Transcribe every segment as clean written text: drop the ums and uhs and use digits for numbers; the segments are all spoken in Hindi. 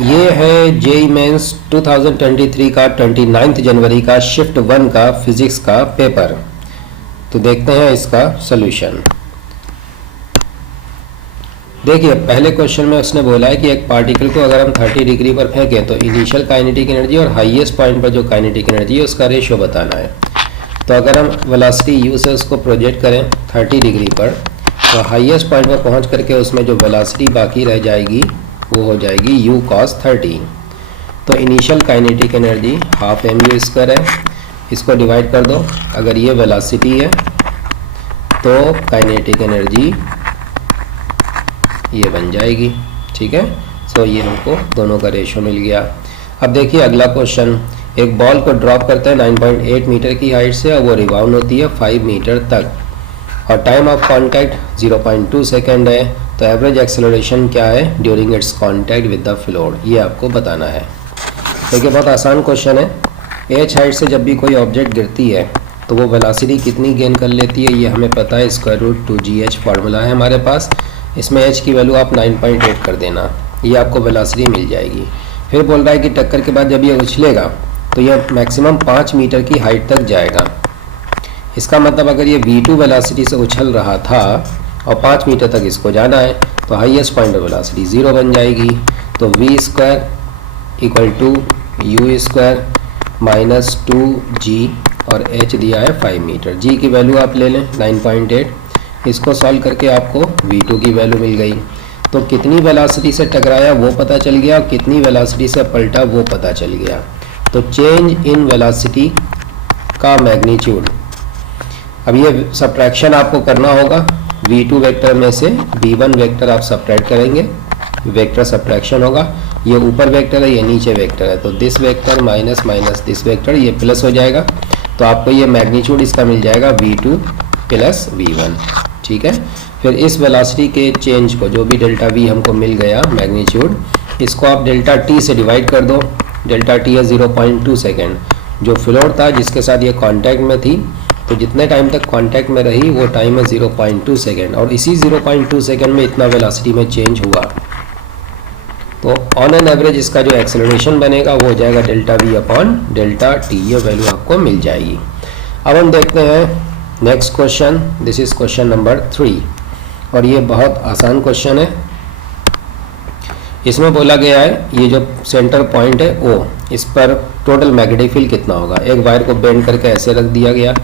ये है जेई मेंस 2023 का 29 जनवरी का शिफ्ट 1 का फिजिक्स का पेपर। तो देखते हैं इसका सॉल्यूशन। देखिए पहले क्वेश्चन में उसने बोला है कि एक पार्टिकल को अगर हम 30 डिग्री पर फेंकें तो इनिशियल काइनेटिक एनर्जी और हाईएस्ट पॉइंट पर जो काइनेटिक एनर्जी है उसका रेशियो बताना है। तो अगर हम वेलोसिटी यू से उसको प्रोजेक्ट करें 30 डिग्री पर, तो हाईएस्ट पॉइंट पर पहुंच करके उसमें जो वेलोसिटी बाकी रह जाएगी वो हो जाएगी u cos 30। तो initial kinetic energy half mu square है, इसको डिवाइड कर दो। अगर ये वेलोसिटी है तो काइनेटिक एनर्जी ये बन जाएगी। ठीक है, सो ये हमको दोनों का रेशियो मिल गया। अब देखिए अगला क्वेश्चन, एक बॉल को ड्रॉप करते हैं 9.8 मीटर की हाइट से और वो रिबाउंड होती है 5 मीटर तक और टाइम ऑफ कांटेक्ट 0.2 सेकेंड है। तो एवरेज एक्सेलरेशन क्या है during its contact with the floor, ये आपको बताना है। देखिए बहुत आसान क्वेश्चन है। h हाइट से जब भी कोई ऑब्जेक्ट गिरती है तो वो वेलोसिटी कितनी गेन कर लेती है ये हमें पता है, √2gh फार्मूला है हमारे पास। इसमें h की वैल्यू आप 9.8 कर देना, ये आपको वेलोसिटी मिल जाएगी। फिर बोल रहा है कि टक्कर के बाद जब ये उछलेगा तो ये मैक्सिमम 5 मीटर की हाइट तक जाएगा। इसका मतलब अगर ये v2 वेलोसिटी से उछल रहा था और 5 मीटर तक इसको जाना है तो हाईएस्ट पॉइंट ऑफ वेलोसिटी 0 बन जाएगी। तो v square equal to u square minus 2g और h दिया है 5 मीटर। g की वैल्यू आप ले लें 9.8, इसको सॉल्व करके आपको v2 की वैल्यू मिल गई। तो कितनी वेलोसिटी से टकराया वो पता चल गया, कितनी वेलोसिटी से पलटा वो पता चल गया। तो चेंज इन वेलोसिटी का मैग्नीट्यूड, अब ये सब्ट्रैक्शन आपको करना होगा। v2 वेक्टर में से v1 वेक्टर आप सब्ट्रैक्ट करेंगे, वेक्टर सब्ट्रैक्शन होगा। ये ऊपर वेक्टर है, ये नीचे वेक्टर है, तो this vector minus minus this vector, ये प्लस हो जाएगा। तो आपको ये मैग्नीट्यूड इसका मिल जाएगा v2 प्लस v1। ठीक है, फिर इस वेलोसिटी के चेंज को जो भी डेल्टा v हमको मिल गया मैग्नीट्यूड, इसको आप डेल्टा t से डिवाइड कर दो। डेल्टा t है 0.2 सेकेंड। जो फ्लोर था जिसके साथ ये कांटेक्ट में थी, तो जितने टाइम तक कांटेक्ट में रही वो टाइम है 0.2 सेकेंड और इसी 0.2 सेकेंड में इतना वेलोसिटी में चेंज हुआ। तो ऑन एन एवरेज इसका जो एक्सेलरेशन बनेगा वो हो जाएगा delta v upon delta t, ये वैल्यू आपको मिल जाएगी। अब हम देखते हैं next question. This is question number 3 और ये बहुत आसान क्वेश्चन है। इसमें बोला गया है ये जो सेंटर पॉइंट है O, इस पर टोटल मैग्नेटिक फील्ड कितना होगा। एक वायर को बेंड करके ऐसे रख दिया गया,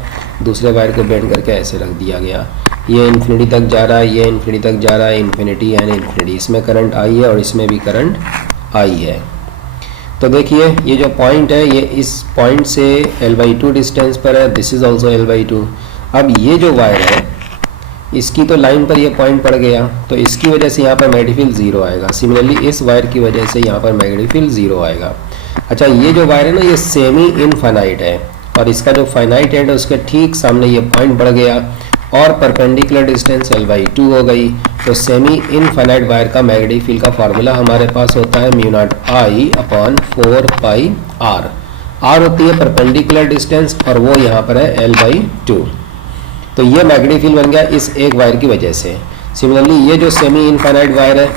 दूसरे वायर को बेंड करके ऐसे रख दिया गया। ये इन्फिनिटी तक जा रहा है, ये इन्फिनिटी तक जा रहा है, इन्फिनिटी एंड इन्फिनिटी। इसमें करंट आई है और इसमें भी करंट आई है। तो देखिए ये जो पॉइंट है ये इस पॉइंट से l/2 डिस्टेंस पर है, दिस इज ऑल्सो l/2। अब ये जो वायर है इसकी तो लाइन पर ये पॉइंट पड़ गया, तो इसकी वजह से यहाँ पर मैग्नेटिक फील्ड 0 आएगा। सिमिलरली इस वायर की वजह से यहाँ पर मैग्नेटिक फील्ड 0 आएगा। अच्छा, ये जो वायर है ना ये सेमी इनफाइनाइट है और इसका जो फाइनाइट एंड है उसके ठीक सामने ये पॉइंट बढ़ गया और परपेंडिकुलर डिस्टेंस l/2 हो गई। तो सेमी इनफाइनाइट वायर का मैग्नेटिक फील्ड का फार्मूला हमारे पास होता है μ0I अपॉन 4πr। r होती है परपेंडिकुलर डिस्टेंस और वो यहाँ पर है l/2। तो ये मैग्नेटिक फील्ड बन गया इस एक वायर की वजह से। सिमिलरली ये जो सेमी इनफाइनाइट वायर है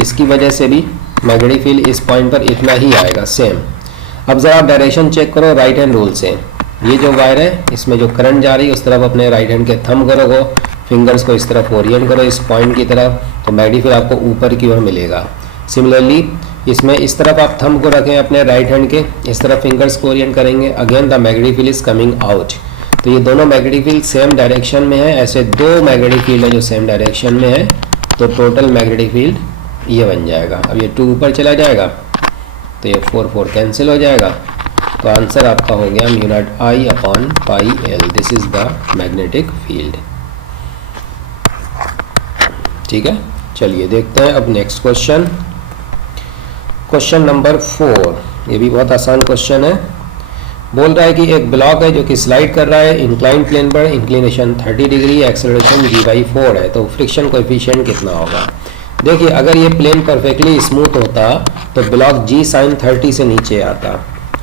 इसकी वजह से भी मैग्नेटिक फील्ड इस पॉइंट पर इतना ही आएगा, सेम। अब ज़रा आप डायरेक्शन चेक करो राइट हैंड रूल से। ये जो वायर है इसमें जो करंट जा रही है उस तरफ अपने राइट हैंड के थंब करो, फिंगर्स को इस तरफ ओरिएंट करो इस पॉइंट की तरफ, तो मैग्नेटिक फील्ड आपको ऊपर की ओर मिलेगा। सिमिलरली इसमें इस तरफ आप थंब को रखें अपने राइट हैंड के, इस तरफ फिंगर्स को ओरिएंट करेंगे, again the magnetic field is coming out. तो ये दोनों मैग्नेटिक फील्ड सेम डायरेक्शन में है। ऐसे दो मैग्नेटिक फील्ड है जो सेम डायरेक्शन में है, तो टोटल मैग्नेटिक फील्ड ये बन जाएगा। अब ये 2 ऊपर चला जाएगा तो ये 4 कैंसिल हो जाएगा। तो आंसर आपका हो गया μ0I upon πl। This is the magnetic field. ठीक है, चलिए देखते हैं अब नेक्स्ट क्वेश्चन। क्वेश्चन नंबर 4, ये भी बहुत आसान क्वेश्चन है। बोल रहा है कि एक ब्लॉक है जो कि स्लाइड कर रहा है इंक्लाइन प्लेन पर, इंक्लिनेशन 30 डिग्री, एक्सेलरेशन g/4 है। तो फ्रिक्शन कोएफिशिएंट कितना होगा। देखिए अगर ये प्लेन परफेक्टली स्मूथ होता तो ब्लॉक g sin 30 से नीचे आता।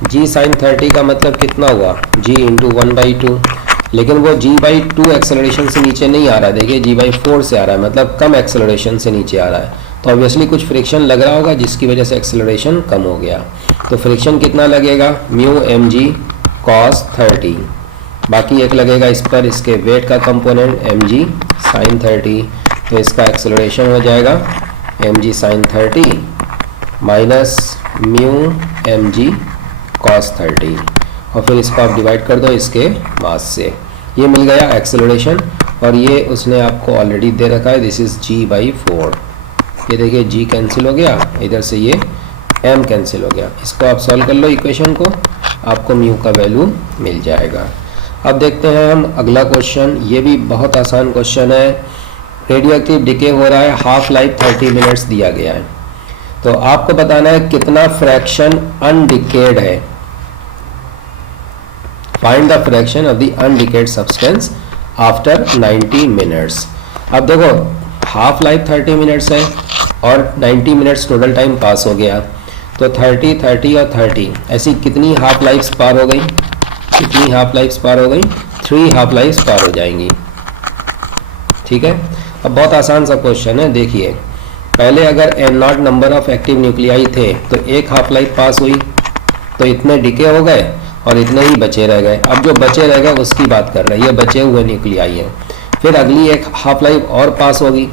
g sin 30 का मतलब कितना हुआ, g × 1/2। लेकिन वो g/2 एक्सेलरेशन से नीचे नहीं आ रहा है। देखिए g/4 से आ रहा है, मतलब कम एक्सेलरेशन से नीचे आ रहा है। तो ऑब्वियसली कुछ फ्रिक्शन लग रहा होगा जिसकी वजह से एक्सेलरेशन कम हो गया। तो फ्रिक्शन कितना लगेगा, म्यू एम जी कॉस 30, बाकी एक लगेगा इस पर इसके वेट का कंपोनेंट एम जी साइन 30, तो इसका एक्सेलरेशन हो जाएगा M G sine 30 minus mu M G cos 30, और फिर इसको आप डिवाइड कर दो इसके मास से, ये मिल गया एक्सेलरेशन। और ये उसने आपको ऑलरेडी दे रखा है, दिस इज़ जी बाई 4। ये देखिए जी कैंसिल हो गया, इधर से ये m कैंसिल हो गया। इसको आप सॉल्व कर लो इक्वेशन को, आपको म्यू का वैल्यू मिल जाएगा। अब देखते हैं हम अगला क्वेश्चन, ये भी बहुत आसान क्वेश्चन है। रेडियो एक्टिव डिके हो रहा है, हाफ लाइफ 30 मिनट्स दिया गया है, तो आपको बताना है कितना फ्रैक्शन अनडिकेड है। Find the fraction of the undecayed substance after 90 minutes. अब देखो हाफ लाइफ 30 मिनट्स है और 90 मिनट्स टोटल टाइम पास हो गया, तो 30 30 और 30 ऐसी कितनी हाफ लाइफ्स पार हो गई, कितनी हाफ लाइफ्स पार हो गई, 3 हाफ लाइफ्स पार हो जाएंगी। ठीक है, अब बहुत आसान सा क्वेश्चन है। देखिए पहले अगर n0 number of active nuclei थे तो एक हाफ लाइफ पास हुई, तो इतने डिके हो गए और इतने ही बचे रह गए। अब जो बचे रह गए उसकी बात कर रहे हैं, ये बचे हुए न्यूक्लियाई हैं। फिर अगली एक हाफ लाइफ और पास होगी,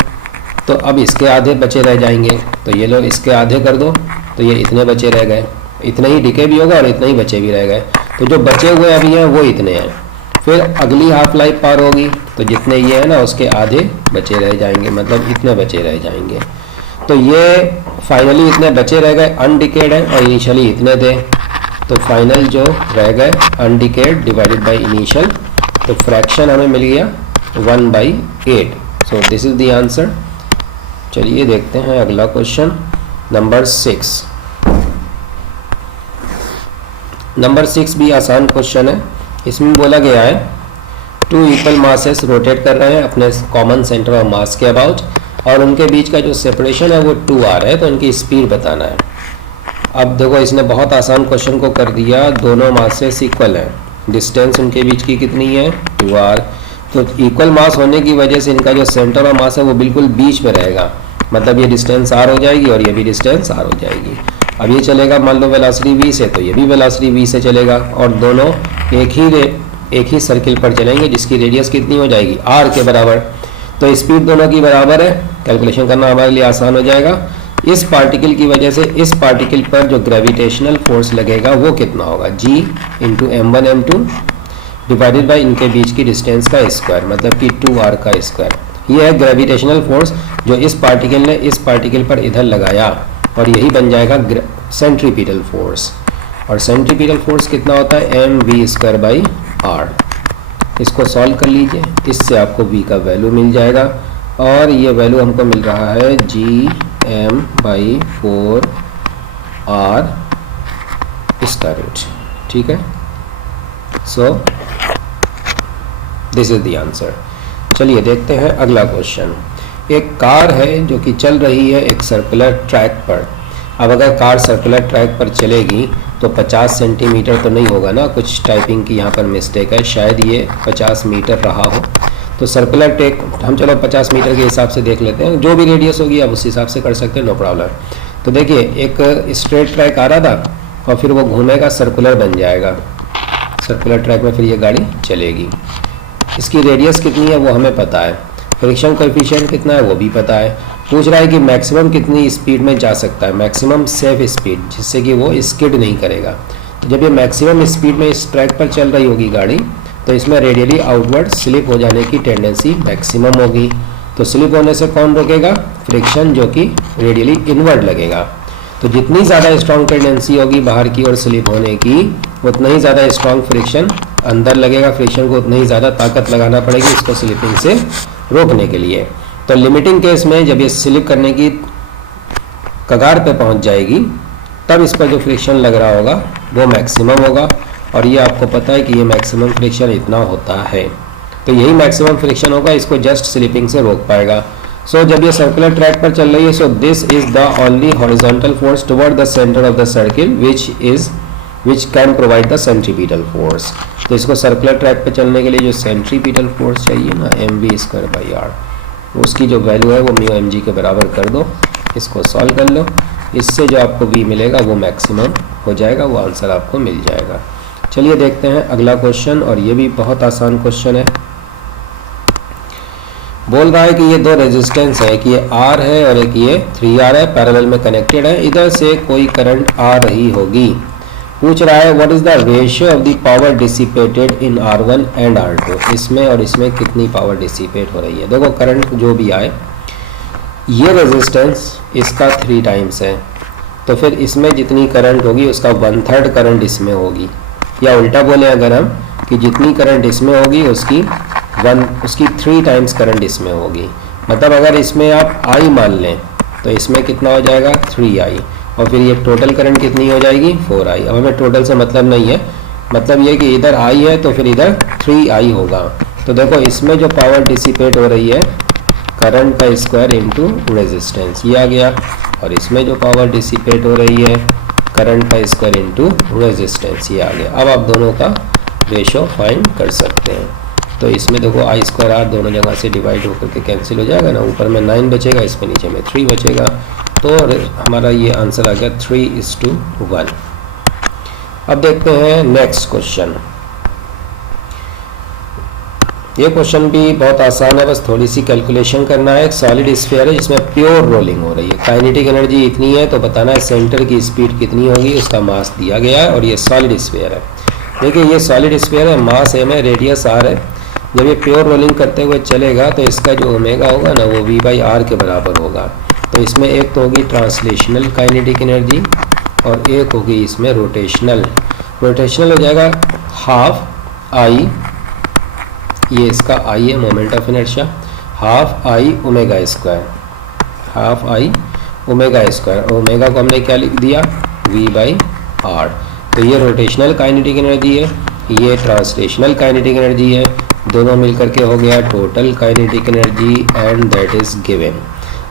तो अब इसके आधे बचे रह जाएंगे, तो ये लोग इसके आधे कर दो, तो ये इतने बचे रह गए, इतने ही डिके भी होगा और इतने ही बचे भी रह गए, तो जो बचे हुए अभी हैं वो इतने हैं। फिर अगली हाफ लाइफ पार होगी, तो जितने ये है ना उसके आधे बचे रह जाएंगे, मतलब इतने बचे रह जाएंगे। तो ये फाइनली इतने बचे रह गए, अनडिकेड है, और इनिशियली इतने थे, तो फाइनल जो रह गए अनडिकेड डिवाइडेड बाई इनिशियल, तो फ्रैक्शन हमें मिल गया 1/8। सो दिस इज द आंसर। चलिए देखते हैं अगला क्वेश्चन नंबर 6। नंबर 6 भी आसान क्वेश्चन है। इसमें बोला गया है 2 इक्वल मासेस रोटेट कर रहे हैं अपने कॉमन सेंटर ऑफ मास के अबाउट, और उनके बीच का जो सेपरेशन है वो 2r है, तो उनकी स्पीड बताना है। अब देखो इसने बहुत आसान क्वेश्चन को कर दिया, दोनों मासेस इक्वल हैं, डिस्टेंस उनके बीच की कितनी है 2r, तो इक्वल मास होने की वजह से इनका जो सेंटर ऑफ मास है वो बिल्कुल बीच में रहेगा, मतलब ये डिस्टेंस r हो जाएगी और ये भी डिस्टेंस r हो जाएगी। अब ये चलेगा मान लो वेलोसिटी v से, तो ये भी वेलोसिटी v से चलेगा, और दोनों एक ही सर्किल पर चलेंगे जिसकी रेडियस कितनी हो जाएगी r के बराबर, तो स्पीड दोनों की बराबर है। कैलकुलेशन करना हमारे लिए आसान हो जाएगा। इस पार्टिकल की वजह से इस पार्टिकल पर जो ग्रेविटेशनल फोर्स लगेगा वो कितना होगा, g into m1 m2 divided by इनके बीच की डिस्टेंस का स्क्वायर, मतलब कि 2r का स्क्वायर। ये है ग्रेविटेशनल फोर्स जो इस पार्टिकल ने इस पार्टिकल पर इधर लगाया, और यही बन जाएगा सेंट्रीपिटल फोर्स। और सेंट्रीपिटल फोर्स कितना होता है mv² बाई r। इसको सॉल्व कर लीजिए, इससे आपको v का वैल्यू मिल जाएगा, और ये वैल्यू हमको मिल रहा है gm/4r²। ठीक है, सो दिस इज द आंसर। चलिए देखते हैं अगला क्वेश्चन। एक कार है जो कि चल रही है एक सर्कुलर ट्रैक पर। अब अगर कार सर्कुलर ट्रैक पर चलेगी तो 50 सेंटीमीटर तो नहीं होगा ना, कुछ टाइपिंग की यहाँ पर मिस्टेक है, शायद ये 50 मीटर रहा हो। तो सर्कुलर ट्रैक हम चलो 50 मीटर के हिसाब से देख लेते हैं, जो भी रेडियस होगी आप उस हिसाब से कर सकते हैं, नो प्रॉब्लम। तो देखिए एक स्ट्रेट ट्रैक आ रहा था और फिर वो घूमेगा, सर्कुलर बन जाएगा, सर्कुलर ट्रैक में फिर ये गाड़ी चलेगी। इसकी रेडियस कितनी है वो हमें पता है, फ्रिक्शन कोएफिशिएंट कितना है वो भी पता है। पूछ रहा है कि मैक्सिमम कितनी स्पीड में जा सकता है, मैक्सिमम सेफ स्पीड, जिससे कि वो स्किड नहीं करेगा। तो जब ये मैक्सिमम स्पीड में इस ट्रैक पर चल रही होगी गाड़ी, तो इसमें रेडियली आउटवर्ड स्लिप हो जाने की टेंडेंसी मैक्सिमम होगी। तो स्लिप होने से कौन रोकेगा, फ्रिक्शन, जो कि रेडियली इनवर्ड लगेगा। तो जितनी ज़्यादा स्ट्रॉन्ग टेंडेंसी होगी बाहर की ओर स्लिप होने की, उतना ही ज़्यादा स्ट्रॉन्ग फ्रिक्शन अंदर लगेगा, फ्रिक्शन को उतनी ही ज़्यादा ताकत लगाना पड़ेगी इसको स्लिपिंग से रोकने के लिए। तो लिमिटिंग केस में जब ये स्लिप करने की कगार पे पहुंच जाएगी, तब इस पर जो फ्रिक्शन लग रहा होगा वो मैक्सिमम होगा, और ये आपको पता है कि ये मैक्सिमम फ्रिक्शन इतना होता है। तो यही मैक्सिमम फ्रिक्शन होगा, इसको जस्ट स्लिपिंग से रोक पाएगा। सो जब ये सर्कुलर ट्रैक पर चल रही है, सो this is the only horizontal force toward the centre of the circle which can provide the centripetal force. तो इसको सर्कुलर ट्रैक पर चलने के लिए जो सेंट्रीपिटल फोर्स चाहिए ना mv² बाई r, उसकी जो वैल्यू है वो μ mg के बराबर कर दो, इसको सॉल्व कर लो, इससे जो आपको V मिलेगा वो मैक्सिमम हो जाएगा, वो आंसर आपको मिल जाएगा। चलिए देखते हैं अगला क्वेश्चन, और ये भी बहुत आसान क्वेश्चन है। बोल रहा है कि ये दो रेजिस्टेंस है, कि ये R है और एक ये 3R है, पैरेलल में कनेक्टेड है, इधर से कोई करंट आ रही होगी। पूछ रहा है what is the ratio of the power dissipated in R1 and R2, इसमें और इसमें कितनी पावर डिसिपेट हो रही है। देखो करंट जो भी आए, ये रेजिस्टेंस इसका 3 टाइम्स है, तो फिर इसमें जितनी करंट होगी उसका 1/3 करंट इसमें होगी, या उल्टा बोले अगर हम कि जितनी करंट इसमें होगी उसकी 3 टाइम्स करंट इसमें होगी। मतलब अगर इसमें आप I मान लें तो इसमें कितना हो जाएगा 3I, और फिर ये टोटल करंट कितनी हो जाएगी 4I। अब हमें टोटल से मतलब नहीं है, मतलब ये कि इधर I है तो फिर इधर 3I होगा। तो देखो इसमें जो पावर डिसिपेट हो रही है करंट का स्क्वायर इनटू रेजिस्टेंस, ये आ गया, और इसमें जो पावर डिसिपेट हो रही है करंट का स्क्वायर इनटू रेजिस्टेंस, ये आ गया। अब आप दोनों का रेशो फाइंड कर सकते हैं। तो इसमें देखो I² R दोनों जगह से डिवाइड होकर के कैंसिल हो जाएगा ना, ऊपर में 9 बचेगा, इसमें नीचे में 3 बचेगा, तो हमारा ये आंसर आ गया 3:1। अब देखते हैं नेक्स्ट क्वेश्चन। ये क्वेश्चन भी बहुत आसान है, बस थोड़ी सी कैलकुलेशन करना है। एक सॉलिड स्फीयर है जिसमें प्योर रोलिंग हो रही है, काइनेटिक एनर्जी इतनी है, तो बताना है सेंटर की स्पीड कितनी होगी, उसका मास दिया गया है, और ये सॉलिड स्फीयर है। देखिए ये सॉलिड स्फीयर है, मास m है, रेडियस r है। जब ये प्योर रोलिंग करते हुए चलेगा तो इसका जो ओमेगा होगा ना वो V/R के बराबर होगा। तो इसमें एक तो होगी ट्रांसलेशनल काइनेटिक एनर्जी और एक होगी इसमें रोटेशनल हो जाएगा हाफ I, ये इसका I है moment of inertia, half I omega square, half I omega square, और ओमेगा को हमने क्या लिख दिया V/R। तो ये रोटेशनल काइनेटिक एनर्जी है, ये ट्रांसलेशनल काइनेटिक एनर्जी है, दोनों मिलकर के हो गया total kinetic energy, and that is given.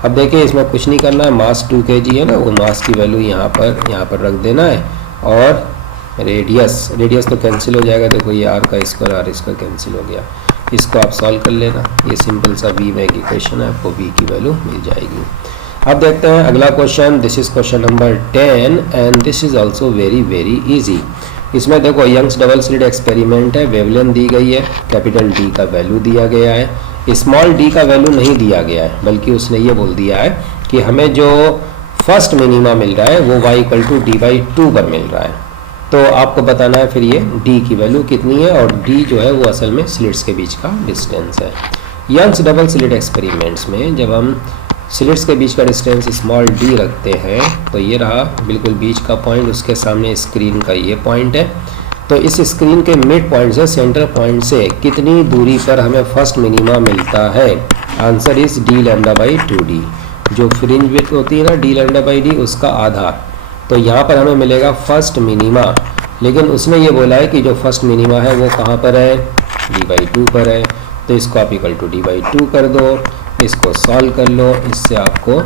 अब देखिए इसमें कुछ नहीं करना है, मास 2 kg है ना, वो मास की वैल्यू यहाँ पर रख देना है, और रेडियस तो कैंसिल हो जाएगा। देखो ये R² कैंसिल हो गया, इसको आप सॉल्व कर लेना, ये सिंपल सा V में एक इक्वेशन है, आपको V की वैल्यू मिल जाएगी। अब देखते हैं अगला question, this is question number 10 and this is also very easy. इसमें देखो यंग्स डबल स्लिट एक्सपेरिमेंट है, वेवलेंथ दी गई है, कैपिटल D का वैल्यू दिया गया है, स्मॉल d का वैल्यू नहीं दिया गया है, बल्कि उसने ये बोल दिया है कि हमें जो फर्स्ट मिनिमा मिल रहा है वो y=d/2 पर मिल रहा है। तो आपको बताना है फिर ये d की वैल्यू कितनी है, और d जो है वो असल में स्लिट्स के बीच का डिस्टेंस है। यंग्स डबल स्लिट एक्सपेरिमेंट्स में जब हम स्लिट्स के बीच का डिस्टेंस स्मॉल d रखते हैं, तो ये रहा बिल्कुल बीच का पॉइंट, उसके सामने स्क्रीन का ये पॉइंट है। तो इस स्क्रीन के मिड पॉइंट से सेंटर पॉइंट से कितनी दूरी पर हमें फर्स्ट मिनिमा मिलता है, आंसर इज d λ/2d। जो फ्रिंज विड्थ होती है ना d λ/d, उसका आधा, तो यहाँ पर हमें मिलेगा फर्स्ट मिनिमा। लेकिन उसने ये बोला है कि जो फर्स्ट मिनिमा है वो कहाँ पर है, d/2 पर है, तो इसको आप इक्वल टू d/2 कर दो, इसको सॉल्व कर लो, इससे आपको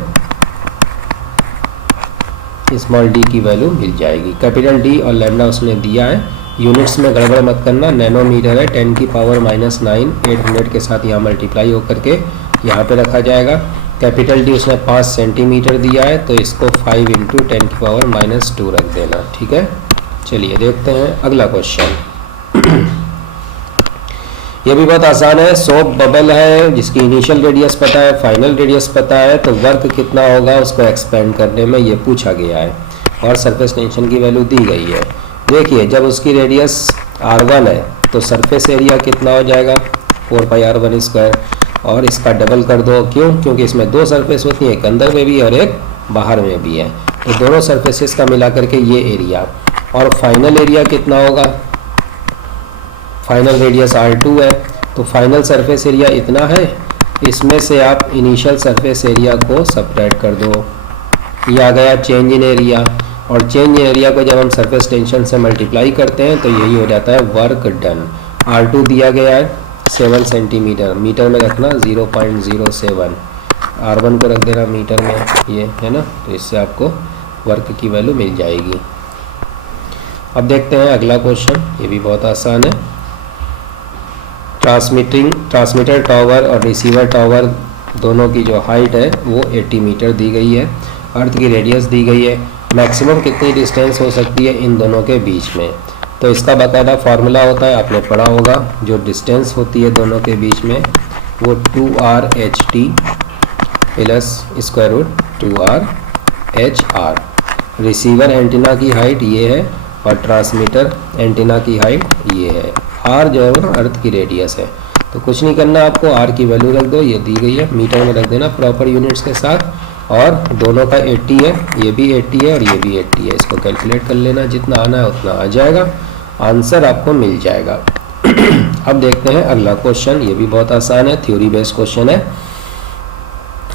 स्मॉल d की वैल्यू मिल जाएगी। कैपिटल D और लैम्डा उसने दिया है, यूनिट्स में गड़बड़ मत करना, नैनोमीटर है, 10⁻⁻9 800 के साथ यहाँ मल्टीप्लाई होकर के यहाँ पे रखा जाएगा। कैपिटल D उसने 5 सेंटीमीटर दिया है, तो इसको 5 × 10⁻⁻2 रख देना, ठीक है। चलिए देखते हैं अगला क्वेश्चन। ये भी बहुत आसान है, सोप बबल है जिसकी इनिशियल रेडियस पता है, फाइनल रेडियस पता है, तो वर्क कितना होगा उसको एक्सपेंड करने में ये पूछा गया है, और सरफेस टेंशन की वैल्यू दी गई है। देखिए जब उसकी रेडियस R1 है तो सरफेस एरिया कितना हो जाएगा 4πr1², और इसका डबल कर दो, क्यों, क्योंकि इसमें 2 सरफेस होती हैं, एक अंदर में भी और एक बाहर में भी है, तो दोनों सरफेसेस का मिला करके ये एरिया। और फाइनल एरिया कितना होगा, फाइनल रेडियस R2 है, तो फाइनल सरफेस एरिया इतना है, इसमें से आप इनिशियल सरफेस एरिया को सब्ट्रैक्ट कर दो, ये आ गया चेंज इन एरिया, और चेंज इन एरिया को जब हम सरफेस टेंशन से मल्टीप्लाई करते हैं तो यही हो जाता है वर्क डन। R2 दिया गया है 7 सेंटीमीटर, मीटर में रखना 0.07, R1 को रख देना मीटर में, ये है ना, तो इससे आपको वर्क की वैल्यू मिल जाएगी। अब देखते हैं अगला क्वेश्चन, ये भी बहुत आसान है। ट्रांसमीटर टावर और रिसीवर टावर दोनों की जो हाइट है वो 80 मीटर दी गई है, अर्थ की रेडियस दी गई है, मैक्सिमम कितनी डिस्टेंस हो सकती है इन दोनों के बीच में। तो इसका बाकायदा फार्मूला होता है, आपने पढ़ा होगा, जो डिस्टेंस होती है दोनों के बीच में वो 2RHT plus square root 2RHR। Receiver antenna की हाइट ये है और ट्रांसमीटर एंटीना की हाइट ये है। R जो है ना अर्थ की रेडियस है। तो कुछ नहीं करना, आपको R की वैल्यू रख दो, ये दी गई है, मीटर में रख देना प्रॉपर यूनिट्स के साथ, और दोनों का 80 है, ये भी 80 है और ये भी 80 है। इसको कैलकुलेट कर लेना, जितना आना है उतना आ जाएगा, आंसर आपको मिल जाएगा। अब देखते हैं अगला क्वेश्चन, ये भी बहुत आसान है, थ्योरी बेस्ड क्वेश्चन है।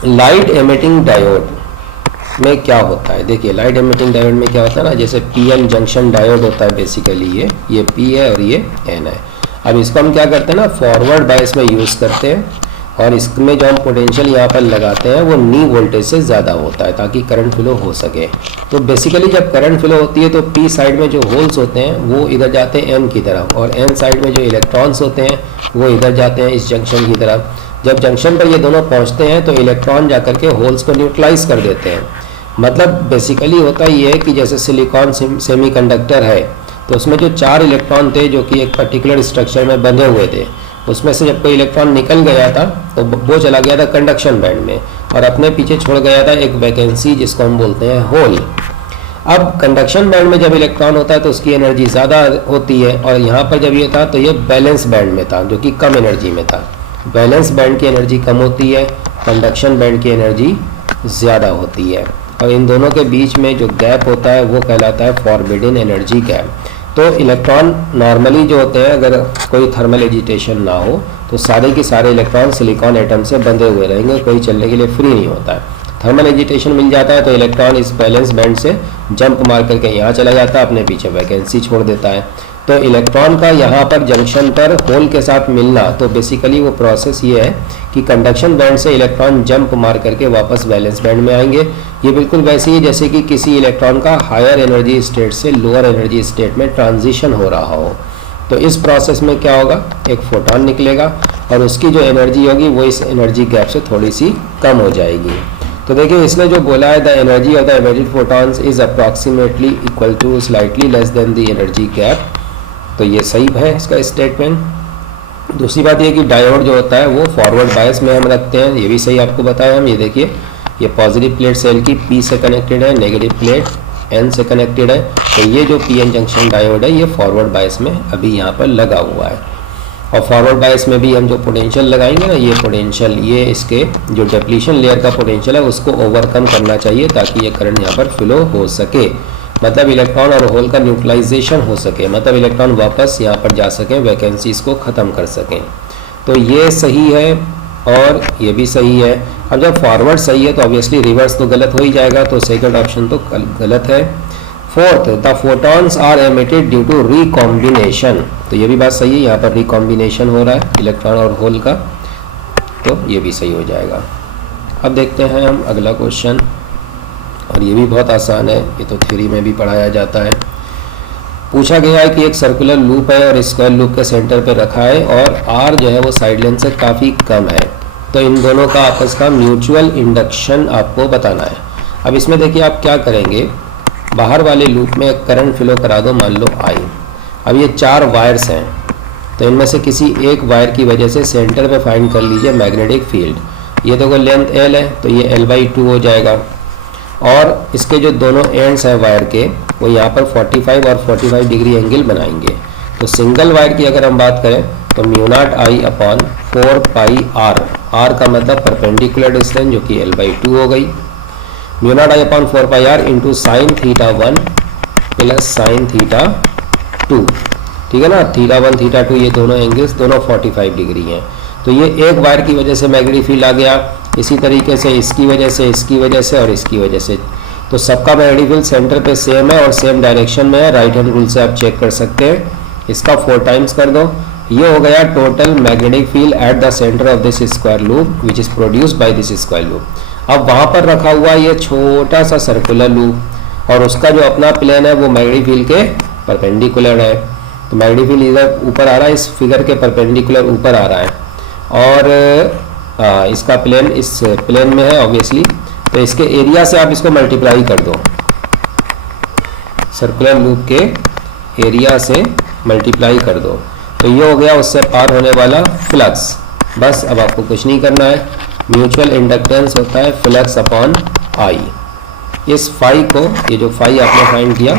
लाइट एमिटिंग डायोड में क्या होता है? देखिए लाइट एमिटिंग डायोड में क्या होता है ना, जैसे पीएन जंक्शन डायोड होता है बेसिकली, ये पी है और ये एन है। अब इसको हम क्या करते हैं ना, फॉरवर्ड बायस में यूज़ करते हैं, और इसमें जो हम पोटेंशियल यहाँ पर लगाते हैं वो नी वोल्टेज से ज़्यादा होता है ताकि करंट फ्लो हो सके। तो बेसिकली जब करंट फ्लो होती है तो पी साइड में जो होल्स होते हैं वो इधर जाते हैं एन की तरफ, और एन साइड में जो इलेक्ट्रॉन्स होते हैं वो इधर जाते हैं इस जंक्शन की तरफ। जब जंक्शन पर ये दोनों पहुँचते हैं तो इलेक्ट्रॉन जा करके होल्स को न्यूट्रलाइज कर देते हैं। मतलब बेसिकली होता ये है कि जैसे सिलिकॉन सेमीकंडक्टर है, तो उसमें जो 4 इलेक्ट्रॉन थे जो कि एक पर्टिकुलर स्ट्रक्चर में बंधे हुए थे, उसमें से जब कोई इलेक्ट्रॉन निकल गया था तो वो चला गया था कंडक्शन बैंड में, और अपने पीछे छोड़ गया था एक वैकेंसी जिसको हम बोलते हैं होल। अब कंडक्शन बैंड में जब इलेक्ट्रॉन होता है तो उसकी एनर्जी ज़्यादा होती है, और यहाँ पर जब ये था तो ये बैलेंस बैंड में था जो कि कम एनर्जी में था। बैलेंस बैंड की एनर्जी कम होती है, कंडक्शन बैंड की एनर्जी ज़्यादा होती है, और इन दोनों के बीच में जो गैप होता है वो कहलाता है फॉरबिडन एनर्जी गैप। तो इलेक्ट्रॉन नॉर्मली जो होते हैं, अगर कोई थर्मल एजिटेशन ना हो तो सारे के सारे इलेक्ट्रॉन सिलिकॉन एटम से बंधे हुए रहेंगे, कोई चलने के लिए फ्री नहीं होता है। थर्मल एजिटेशन मिल जाता है तो इलेक्ट्रॉन इस बैलेंस बैंड से जंप मार करके यहाँ चला जाता है, अपने पीछे वैकेंसी छोड़ देता है। तो इलेक्ट्रॉन का यहाँ पर जंक्शन पर होल के साथ मिलना, तो बेसिकली वो प्रोसेस ये है कि कंडक्शन बैंड से इलेक्ट्रॉन जंप मार करके वापस वैलेंस बैंड में आएंगे। ये बिल्कुल वैसे ही जैसे कि किसी इलेक्ट्रॉन का हायर एनर्जी स्टेट से लोअर एनर्जी स्टेट में ट्रांजिशन हो रहा हो। तो इस प्रोसेस में क्या होगा, एक फोटॉन निकलेगा और उसकी जो एनर्जी होगी वो इस एनर्जी गैप से थोड़ी सी कम हो जाएगी। तो देखिए इसने जो बोला है, the energy of the emitted photons is approximately equal to slightly less than the energy gap. तो ये सही है इसका स्टेटमेंट। दूसरी बात ये कि डायोड जो होता है वो फॉरवर्ड बायस में हम रखते हैं, ये भी सही आपको बताया हम। ये देखिए ये पॉजिटिव प्लेट सेल की पी से कनेक्टेड है, नेगेटिव प्लेट एन से कनेक्टेड है। तो ये जो पी एन जंक्शन डायोड है ये फॉरवर्ड बायस में अभी यहाँ पर लगा हुआ है, और फॉरवर्ड बायस में भी हम जो पोटेंशियल लगाएंगे ना, ये पोटेंशियल ये इसके जो डिप्लीशन लेयर का पोटेंशियल है उसको ओवरकम करना चाहिए ताकि ये करंट यहाँ पर फ्लो हो सके, मतलब इलेक्ट्रॉन और होल का न्यूट्रलाइजेशन हो सके, मतलब इलेक्ट्रॉन वापस यहाँ पर जा सकें, वैकेंसीज को ख़त्म कर सकें। तो ये सही है और ये भी सही है। अब जब फॉरवर्ड सही है तो ऑब्वियसली रिवर्स तो गलत हो ही जाएगा, तो सेकंड ऑप्शन तो गलत है। Fourth, the photons are emitted due to recombination. तो ये भी बात सही है, यहाँ पर रिकॉम्बिनेशन हो रहा है इलेक्ट्रॉन और होल का, तो ये भी सही हो जाएगा। अब देखते हैं हम अगला क्वेश्चन, और ये भी बहुत आसान है, ये तो थ्योरी में भी पढ़ाया जाता है। पूछा गया है कि एक सर्कुलर लूप है और स्क्वायर लूप के सेंटर पे रखा है और आर जो है वो साइड लेंथ से काफ़ी कम है, तो इन दोनों का आपस का म्यूचुअल इंडक्शन आपको बताना है। अब इसमें देखिए आप क्या करेंगे, बाहर वाले लूप में करंट फ्लो करा दो, मान लो आई। अब ये 4 वायर्स हैं, तो इनमें से किसी एक वायर की वजह से सेंटर पे फाइंड कर लीजिए मैग्नेटिक फील्ड। ये देखो लेंथ एल है तो ये L/2 हो जाएगा, और इसके जो दोनों एंड्स हैं वायर के वो यहाँ पर 45 और 45 डिग्री एंगल बनाएंगे। तो सिंगल वायर की अगर हम बात करें तो μ0I/4πr, r का मतलब परपेंडिकुलर डिस्टेंस जो कि L/2 हो गई, μ0I/4πr into sine theta 1 plus sine theta 2, ठीक है ना। थीटा 1 थीटा 2 ये दोनों एंगल्स दोनों 45 डिग्री हैं। तो ये एक वायर की वजह से मैग्नेटिक फील्ड आ गया, इसी तरीके से इसकी वजह से, इसकी वजह से और इसकी वजह से। तो सबका मैग्नेटिक फील्ड सेंटर पे सेम है और सेम डायरेक्शन में है, राइट हैंड रूल से आप चेक कर सकते हैं। इसका 4 टाइम्स कर दो, ये हो गया total magnetic field at the centre of this square loop which is produced by this square loop. अब वहाँ पर रखा हुआ ये छोटा सा सर्कुलर लूप और उसका जो अपना प्लेन है वो मैग्नेटिक फील्ड के परपेंडिकुलर है। तो मैग्नेटिक फील्ड इधर ऊपर आ रहा है, इस फिगर के परपेंडिकुलर ऊपर आ रहा है, और इसका प्लेन इस प्लेन में है ऑब्वियसली, तो इसके एरिया से आप इसको मल्टीप्लाई कर दो, सर्कुलर लूप के एरिया से मल्टीप्लाई कर दो, तो ये हो गया उससे पार होने वाला फ्लक्स। बस अब आपको कुछ नहीं करना है, म्यूचुअल इंडक्टेंस होता है फ्लक्स अपॉन आई। इस फाई को, ये जो फाई आपने फाइंड किया,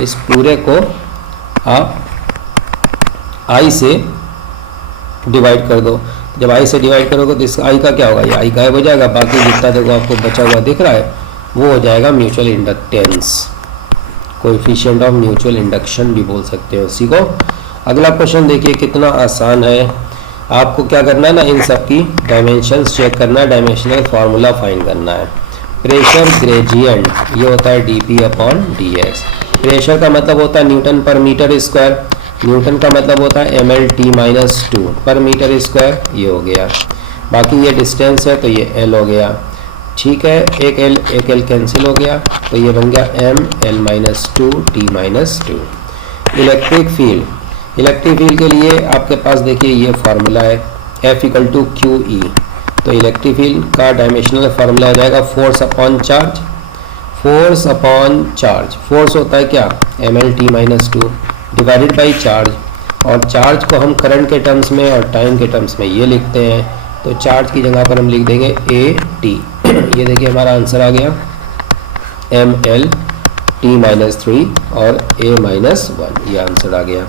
इस पूरे को आप आई से डिवाइड कर दो। जब आई से डिवाइड करोगे तो इस आई का क्या होगा, ये आई गायब हो जाएगा, बाकी जितना देखो आपको बचा हुआ दिख रहा है वो हो जाएगा mutual inductance, coefficient of mutual induction भी बोल सकते हो उसी को। अगला क्वेश्चन देखिए कितना आसान है। आपको क्या करना है ना, इन सब की डायमेंशंस चेक करना है, डायमेंशनल फार्मूला फाइंड करना है। प्रेशर ग्रेडियंट ये होता है dP अपॉन dx। प्रेशर का मतलब होता है न्यूटन पर मीटर स्क्वायर, न्यूटन का मतलब होता है mL/T-2 पर मीटर स्क्वायर, ये हो गया। बाकी ये डिस्टेंस है तो ये L हो गया, ठीक है। एक L कैंसिल हो गया तो ये बन गया mL-2T-2। Electric field, electric field के लिए आपके पास देखिए ये फार्मूला है F=QE, तो इलेक्ट्रिक फील्ड का डायमेंशनल फार्मूला आ जाएगा force upon charge. Force upon charge, force होता है क्या mL/T-2 डिवाइडेड बाई चार्ज, और चार्ज को हम करंट के टर्म्स में और टाइम के टर्म्स में ये लिखते हैं, तो चार्ज की जगह पर हम लिख देंगे AT। ये देखिए हमारा आंसर आ गया mL/T-3 और A-1, ये आंसर आ गया।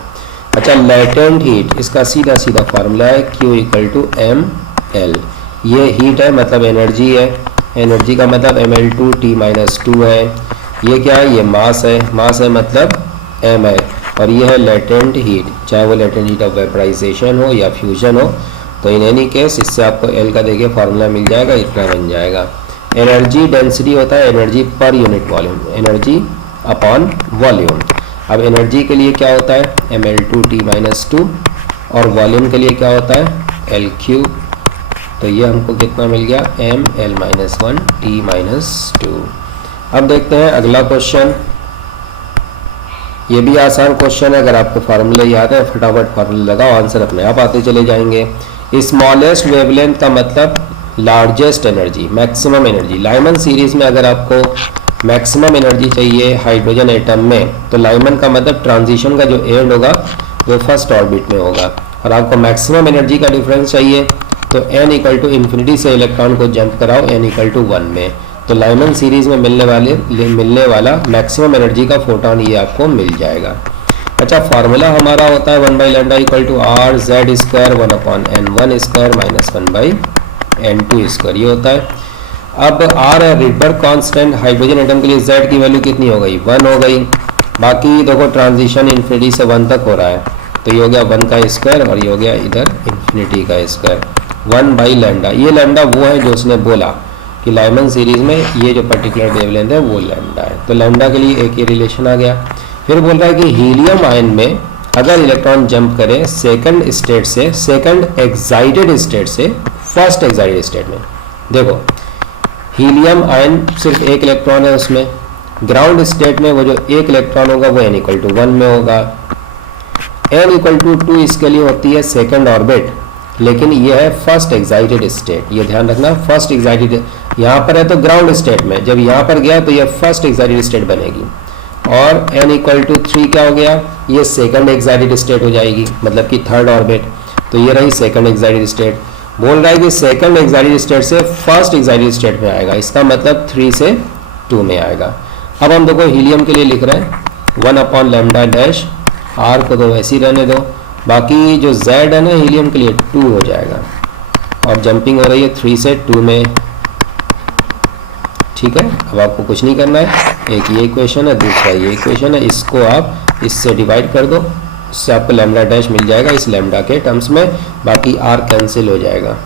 अच्छा, लेटेंट हीट, इसका सीधा सीधा फार्मूला है Q=mL। ये हीट है मतलब एनर्जी है, एनर्जी का मतलब mL/T-2 है। ये क्या है, ये मास है, मास है मतलब m है, और ये है लेटेंट हीट, चाहे वो लेटेंट हीट ऑफ वेपराइजेशन हो या फ्यूजन हो। तो इन एनी केस इससे आपको L का देखिए फार्मूला मिल जाएगा, इतना बन जाएगा। एनर्जी डेंसिटी होता है energy per unit volume, energy upon volume. अब एनर्जी के लिए क्या होता है mL/T-2 और वॉल्यूम के लिए क्या होता है L3। तो ये हमको कितना मिल गया mL-1T-2। अब देखते हैं अगला क्वेश्चन। ये भी आसान क्वेश्चन है, अगर आपको फार्मूले याद है फटाफट फार्मूले लगाओ, आंसर अपने आप आते चले जाएंगे। स्मॉलेस्ट वेवलेंथ का मतलब largest energy, maximum energy. Lyman series में अगर आपको मैक्सिमम एनर्जी चाहिए हाइड्रोजन एटम में, तो लाइमन का मतलब ट्रांजिशन का जो एंड होगा वो फर्स्ट ऑर्बिट में होगा, और आपको मैक्सिमम एनर्जी का डिफरेंस चाहिए तो n=∞ से इलेक्ट्रॉन को जंप कराओ n=1 में, तो लाइमन सीरीज में मिलने वाला मैक्सिमम एनर्जी का फोटोन ये आपको मिल जाएगा। अच्छा, फार्मूला हमारा होता है 1/λ=RZ² 1/n1² - 1/n2², ये होता है। अब R है रिडबर्ग कांस्टेंट, हाइड्रोजन एटम के लिए Z की वैल्यू कितनी हो गई, 1 हो गई। बाकी देखो ट्रांजिशन इन्फिनिटी से 1 तक हो रहा है, तो ये हो गया 1 का स्क्वायर और ये हो गया इधर इन्फिनिटी का स्क्वायर, 1/λ। ये लैम्डा वो है जो उसने बोला कि लाइमन सीरीज में ये जो पर्टिकुलर वेवलेंथ है वो लैम्डा है, तो लैम्डा के लिए एक ही रिलेशन आ गया। फिर बोल रहा है कि हीलियम आयन में अगर इलेक्ट्रॉन जंप करे सेकंड स्टेट से, सेकंड एक्साइटेड स्टेट से फर्स्ट एक्साइटेड स्टेट में, देखो हीलियम आयन सिर्फ एक इलेक्ट्रॉन है उसमें, ग्राउंड स्टेट में वो जो एक इलेक्ट्रॉन होगा वो n=1 में होगा। n=2 इसके लिए होती है सेकंड ऑर्बिट, लेकिन ये है फर्स्ट एक्साइटेड स्टेट, ये ध्यान रखना। फर्स्ट एक्साइटेड यहाँ पर है तो ग्राउंड स्टेट में, जब यहाँ पर गया तो ये फर्स्ट एक्साइटेड स्टेट बनेगी। और n=3 क्या हो गया, ये सेकंड एक्साइटेड स्टेट हो जाएगी, मतलब कि थर्ड ऑर्बिट, तो ये रही सेकंड एक्साइटेड स्टेट। बोल रहा है कि सेकंड एक्साइटेड स्टेट से फर्स्ट एक्साइटेड स्टेट में आएगा, इसका मतलब 3 से 2 में आएगा। अब हम देखो हीलियम के लिए लिख रहे हैं 1/λ', R को तो वैसे ही रहने दो, बाकी जो Z है ना हीलियम के लिए 2 हो जाएगा, और जंपिंग हो रही है 3 से 2 में, ठीक है। अब आपको कुछ नहीं करना है, एक ये इक्वेशन है, दूसरा ये इक्वेशन है, इसको आप इससे डिवाइड कर दो, इससे आपको λ' मिल जाएगा इस लैम्डा के टर्म्स में, बाकी R कैंसिल हो जाएगा।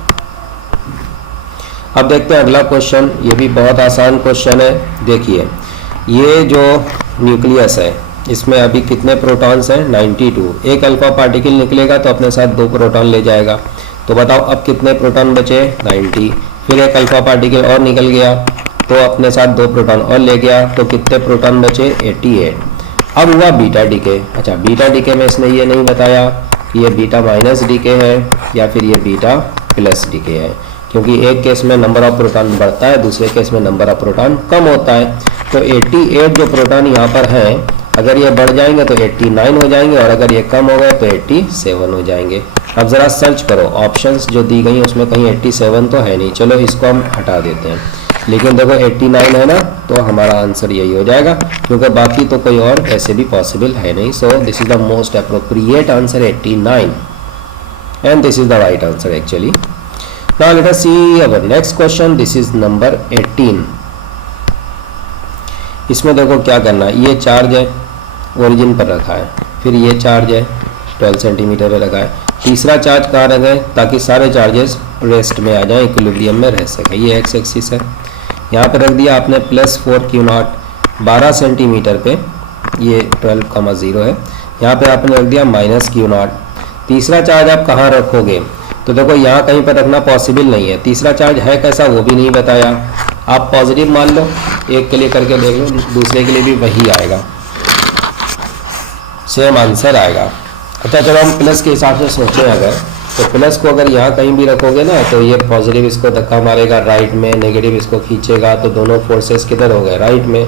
अब देखते हैं अगला क्वेश्चन, ये भी बहुत आसान क्वेश्चन है। देखिए ये जो न्यूक्लियस है इसमें अभी कितने प्रोटॉन्स हैं, 92। एक अल्फा पार्टिकल निकलेगा तो अपने साथ 2 प्रोटॉन ले जाएगा, तो बताओ अब कितने प्रोटॉन बचे, 90। फिर एक अल्फा पार्टिकल और निकल गया तो अपने साथ 2 प्रोटॉन और ले गया, तो कितने प्रोटॉन बचे, 88। अब हुआ बीटा डीके। अच्छा, बीटा डीके में इसने ये नहीं बताया कि ये बीटा माइनस डीके है या फिर ये बीटा प्लस डीके है, क्योंकि एक केस में नंबर ऑफ प्रोटॉन बढ़ता है, दूसरे केस में नंबर ऑफ प्रोटॉन कम होता है। तो 88 जो प्रोटॉन यहाँ पर हैं, अगर ये बढ़ जाएंगे तो 89 हो जाएंगे, और अगर ये कम हो गए तो 87 हो जाएंगे। अब ज़रा सर्च करो, ऑप्शंस जो दी गई हैं उसमें कहीं 87 तो है नहीं, चलो इसको हम हटा देते हैं। लेकिन देखो 89 है ना, तो हमारा आंसर यही हो जाएगा, क्योंकि बाकी तो कोई और ऐसे भी पॉसिबल है नहीं। So this is the most appropriate answer 89, and this is the right answer actually. Now let us see our next question, this is number 18। इसमें देखो क्या करना है, ये चार्ज है ओरिजिन पर रखा है, फिर ये चार्ज है 12 सेंटीमीटर पर रखा है, तीसरा चार्ज कहाँ रखा है ताकि सारे चार्जेस रेस्ट में आ जाएं, इक्विलिब्रियम में रह सके। ये एक्स एक्सिस है, यहाँ पे रख दिया आपने +4 Q0 12 सेंटीमीटर पे, ये 12,0 है। यहाँ पे आपने रख दिया -Q0। तीसरा चार्ज आप कहाँ रखोगे, तो देखो यहाँ कहीं पर रखना पॉसिबल नहीं है। तीसरा चार्ज है कैसा वो भी नहीं बताया, आप पॉजिटिव मान लो, एक के लिए करके देख लो, दूसरे के लिए भी वही आएगा, सेम आंसर आएगा। अच्छा चलो हम प्लस के हिसाब से सोचें, अगर तो प्लस को अगर यहाँ कहीं भी रखोगे ना तो ये पॉजिटिव इसको धक्का मारेगा राइट में, नेगेटिव इसको खींचेगा, तो दोनों फोर्सेस किधर हो गए, राइट में।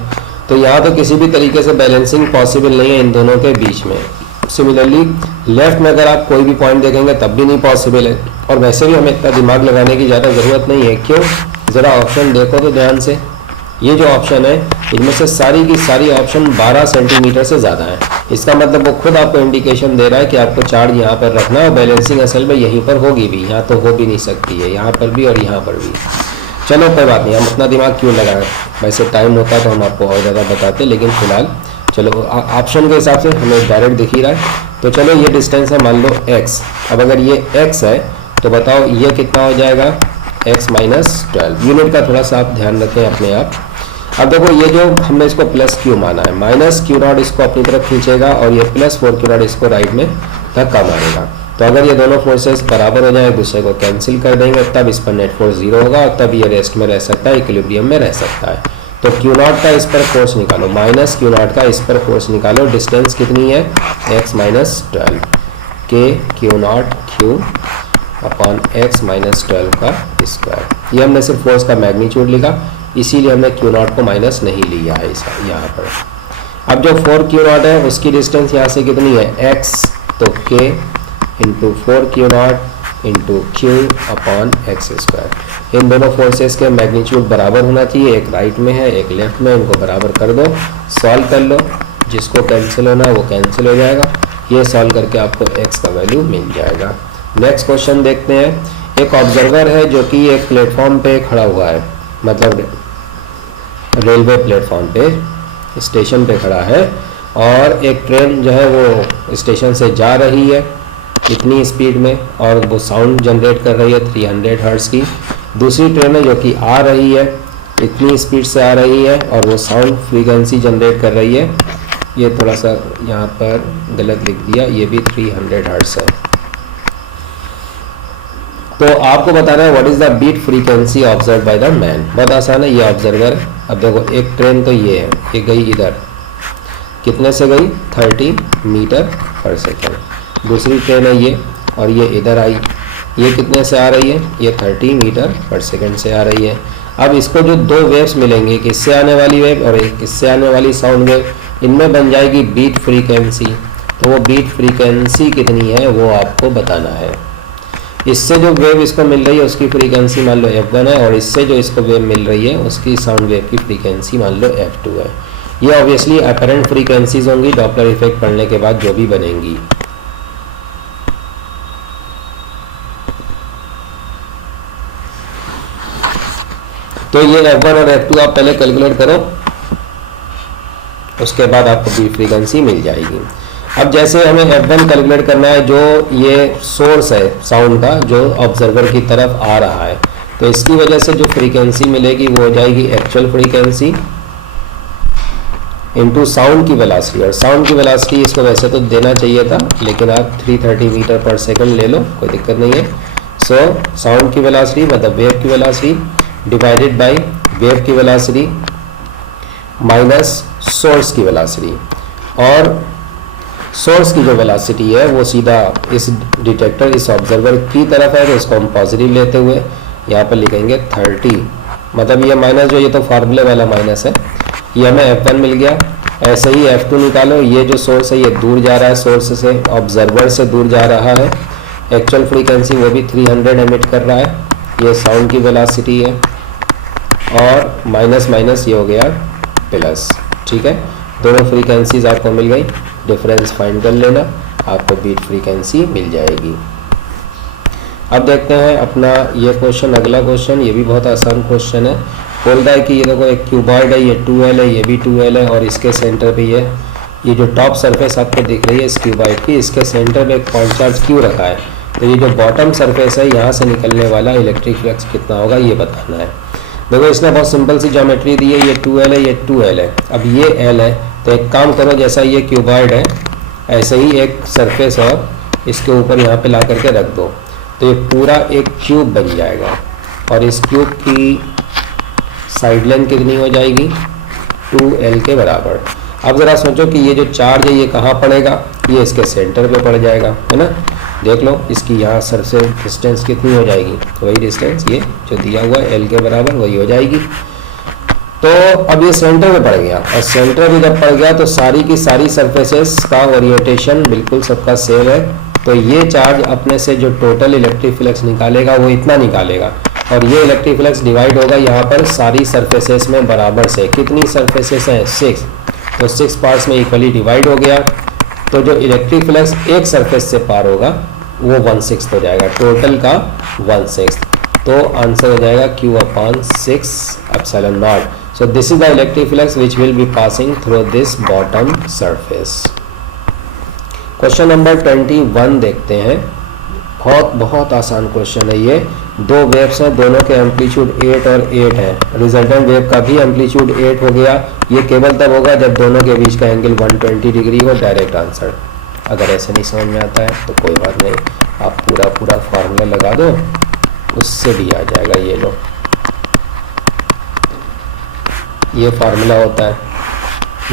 तो यहाँ तो किसी भी तरीके से बैलेंसिंग पॉसिबल नहीं है इन दोनों के बीच में। सिमिलरली लेफ्ट में अगर आप कोई भी पॉइंट देखेंगे तब भी नहीं पॉसिबल है, और वैसे भी हमें इतना दिमाग लगाने की ज़्यादा ज़रूरत नहीं है। क्यों, ज़रा ऑप्शन देखो तो ध्यान से, ये जो ऑप्शन है इनमें से सारी की सारी ऑप्शन 12 सेंटीमीटर से ज़्यादा है। इसका मतलब वो खुद आपको इंडिकेशन दे रहा है कि आपको चार्ज यहाँ पर रखना है, और बैलेंसिंग असल में यहीं पर होगी भी, यहाँ तो हो भी नहीं सकती है, यहाँ पर भी और यहाँ पर भी। चलो कोई बात नहीं, हम अपना दिमाग क्यों लगाएं, वैसे टाइम होता तो हम आपको और ज़्यादा बताते, लेकिन फिलहाल चलो ऑप्शन के हिसाब से हमें डायरेक्ट दिख ही रहा है। तो चलो ये डिस्टेंस है मान लो x, अब अगर ये x है तो बताओ ये कितना हो जाएगा, x - 12। यूनिट का थोड़ा सा आप ध्यान रखें अपने आप। अब देखो ये जो हमने इसको +Q माना है, -Q0 इसको अपनी तरफ खींचेगा, और ये +4 Q0 इसको राइट में धक्का मारेगा। तो अगर ये दोनों फोर्सेस बराबर हो जाए, एक दूसरे को कैंसिल कर देंगे, तब इस पर नेट फोर्स 0 होगा, और तब ये रेस्ट में रह सकता है, इक्विलिब्रियम में रह सकता है। तो Q0 का इस पर फोर्स निकालो, -Q0 का इस पर फोर्स निकालो, डिस्टेंस कितनी है, x - 12 k Q0 Q upon x - 12 का स्क्वायर। ये हमने सिर्फ फोर्स का मैग्नीट्यूड लिखा, इसीलिए हमने Q0 को माइनस नहीं लिया है यहाँ पर। अब जो 4 Q0 है उसकी डिस्टेंस यहाँ से कितनी है, x, तो k into 4 Q0 into Q upon x square. इन दोनों फोर्सेस के मैग्नीट्यूड बराबर होना चाहिए, एक राइट में है एक लेफ्ट में, इनको बराबर कर दो, सॉल्व कर लो, जिसको कैंसिल होना है वो कैंसिल हो जाएगा। ये सॉल्व करके आपको x का वैल्यू मिल जाएगा। नेक्स्ट क्वेश्चन देखते हैं। एक ऑब्जर्वर है जो कि एक प्लेटफॉर्म पे खड़ा हुआ है, मतलब रेलवे प्लेटफॉर्म पे, स्टेशन पे खड़ा है, और एक ट्रेन जो है वो स्टेशन से जा रही है इतनी स्पीड में, और वो साउंड जनरेट कर रही है 300 हर्ट्ज़ की। दूसरी ट्रेन है जो कि आ रही है, इतनी स्पीड से आ रही है, और वो साउंड फ्रीक्वेंसी जनरेट कर रही है, ये थोड़ा सा यहाँ पर गलत लिख दिया, ये भी 300 हर्ट्ज़ है। तो आपको बताना है what is the beat frequency observe by the man. बहुत आसान है, ये ऑब्जर्वर है। अब देखो एक ट्रेन तो ये है, ये गई इधर, कितने से गई, 30 मीटर पर सेकेंड। दूसरी ट्रेन है ये, और ये इधर आई, ये कितने से आ रही है, ये 30 मीटर पर सेकेंड से आ रही है। अब इसको जो दो वेव्स मिलेंगी, एक इससे आने वाली वेव और एक इससे आने वाली साउंड वेव, इनमें बन जाएगी बीट फ्रीक्वेंसी। तो वो बीट फ्रीक्वेंसी कितनी है वो आपको बताना है। इससे जो वेव इसको मिल रही है उसकी फ्रीक्वेंसी मान लो f1 है, और इससे जो इसको वेव मिल रही है उसकी साउंड वेव की फ्रीक्वेंसी मान लो f2 है। ये ऑब्वियसली अपरेंट फ्रीक्वेंसीज होंगी, डॉपलर इफेक्ट पढ़ने के बाद जो भी बनेंगी। तो ये f1 और f2 आप पहले कैलकुलेट करो, उसके बाद आपको बीट फ्रीक्वेंसी मिल जाएगी। अब जैसे हमें f1 कैलकुलेट करना है, जो ये सोर्स है साउंड का जो ऑब्जर्वर की तरफ आ रहा है, तो इसकी वजह से जो फ्रीक्वेंसी मिलेगी वो हो जाएगी एक्चुअल फ्रीक्वेंसी इनटू साउंड की वेलोसिटी। और साउंड की वेलोसिटी इसको वैसे तो देना चाहिए था, लेकिन आप 330 मीटर पर सेकंड ले लो, कोई दिक्कत नहीं है। सो साउंड की वेलोसिटी मतलब वेव की वेलोसिटी डिवाइडेड बाय वेव की वेलोसिटी माइनस सोर्स की वेलोसिटी। और सोर्स की जो वेलोसिटी है वो सीधा इस डिटेक्टर, इस ऑब्जर्वर की तरफ है, तो इसको हम पॉजिटिव लेते हुए यहाँ पर लिखेंगे 30, मतलब ये माइनस जो ये तो फार्मूले वाला माइनस है, ये हमें F1 मिल गया। ऐसे ही F2 निकालो, ये जो सोर्स है ये दूर जा रहा है, सोर्स से ऑब्जर्वर से दूर जा रहा है, एक्चुअल फ्रीक्वेंसी वो भी 300 एमिट कर रहा है, ये साउंड की वेलोसिटी है, और माइनस माइनस ये हो गया प्लस। ठीक है, दोनों फ्रीक्वेंसीज आपको मिल गई, डिफरेंस फाइंड कर लेना, आपको बीट फ्रीक्वेंसी मिल जाएगी। अब देखते हैं अपना ये क्वेश्चन, अगला क्वेश्चन, ये भी बहुत आसान क्वेश्चन है। बोल रहा है कि ये देखो एक क्यूबॉइड है, ये 2L है, ये भी 2L है, और इसके सेंटर पे ये जो टॉप सरफेस आपको दिख रही है इस क्यूबॉइड की, इसके सेंटर पे एक पॉइंट चार्ज क्यों रखा है, तो ये जो बॉटम सरफेस है यहाँ से निकलने वाला इलेक्ट्रिक फ्लक्स कितना होगा ये बताना है। देखो इसने बहुत सिंपल सी ज्योमेट्री दी है, ये 2L है, ये 2L है, अब ये L है, तो एक काम करो, जैसा ये क्यूबॉइड है ऐसे ही एक सरफेस और इसके ऊपर यहाँ पे ला करके रख दो, तो ये पूरा एक क्यूब बन जाएगा, और इस क्यूब की साइड लेंथ कितनी हो जाएगी, 2L के बराबर। अब ज़रा सोचो कि ये जो चार्ज है ये कहाँ पड़ेगा, ये इसके सेंटर पे पड़ जाएगा, है ना। देख लो इसकी यहाँ सर से डिस्टेंस कितनी हो जाएगी, तो वही डिस्टेंस ये जो दिया हुआ है L के बराबर वही हो जाएगी। तो अब ये सेंटर में पड़ गया, और सेंटर में जब पड़ गया तो सारी की सारी सरफेसेस का ओरिएंटेशन बिल्कुल सबका सेम है, तो ये चार्ज अपने से जो टोटल इलेक्ट्रिक फ्लक्स निकालेगा वो इतना निकालेगा, और ये इलेक्ट्रिक फ्लक्स डिवाइड होगा यहाँ पर सारी सरफेसेस में बराबर से। कितनी सरफेसेस हैं, 6, तो 6 पार्ट्स में इक्वली डिवाइड हो गया, तो जो इलेक्ट्रिक फ्लक्स एक सरफेस से पार होगा वो 1/6 हो जाएगा, टोटल का 1/6, तो आंसर हो जाएगा Q/6 ε0। So this is the electric flux which will be passing through this bottom surface. Question number 21 देखते हैं, बहुत आसान क्वेश्चन है ये। दो वेव्स हैं, दोनों के एम्पलीट्यूड 8 और 8 है, रिजल्टेंट वेव का भी एम्पलीट्यूड 8 हो गया। ये केवल तब होगा जब दोनों के बीच का एंगल 120 डिग्री हो। डायरेक्ट आंसर, अगर ऐसे नहीं समझ में आता है तो कोई बात नहीं, आप पूरा फार्मूला लगा दो, उससे भी आ जाएगा। ये लो, ये फार्मूला होता है,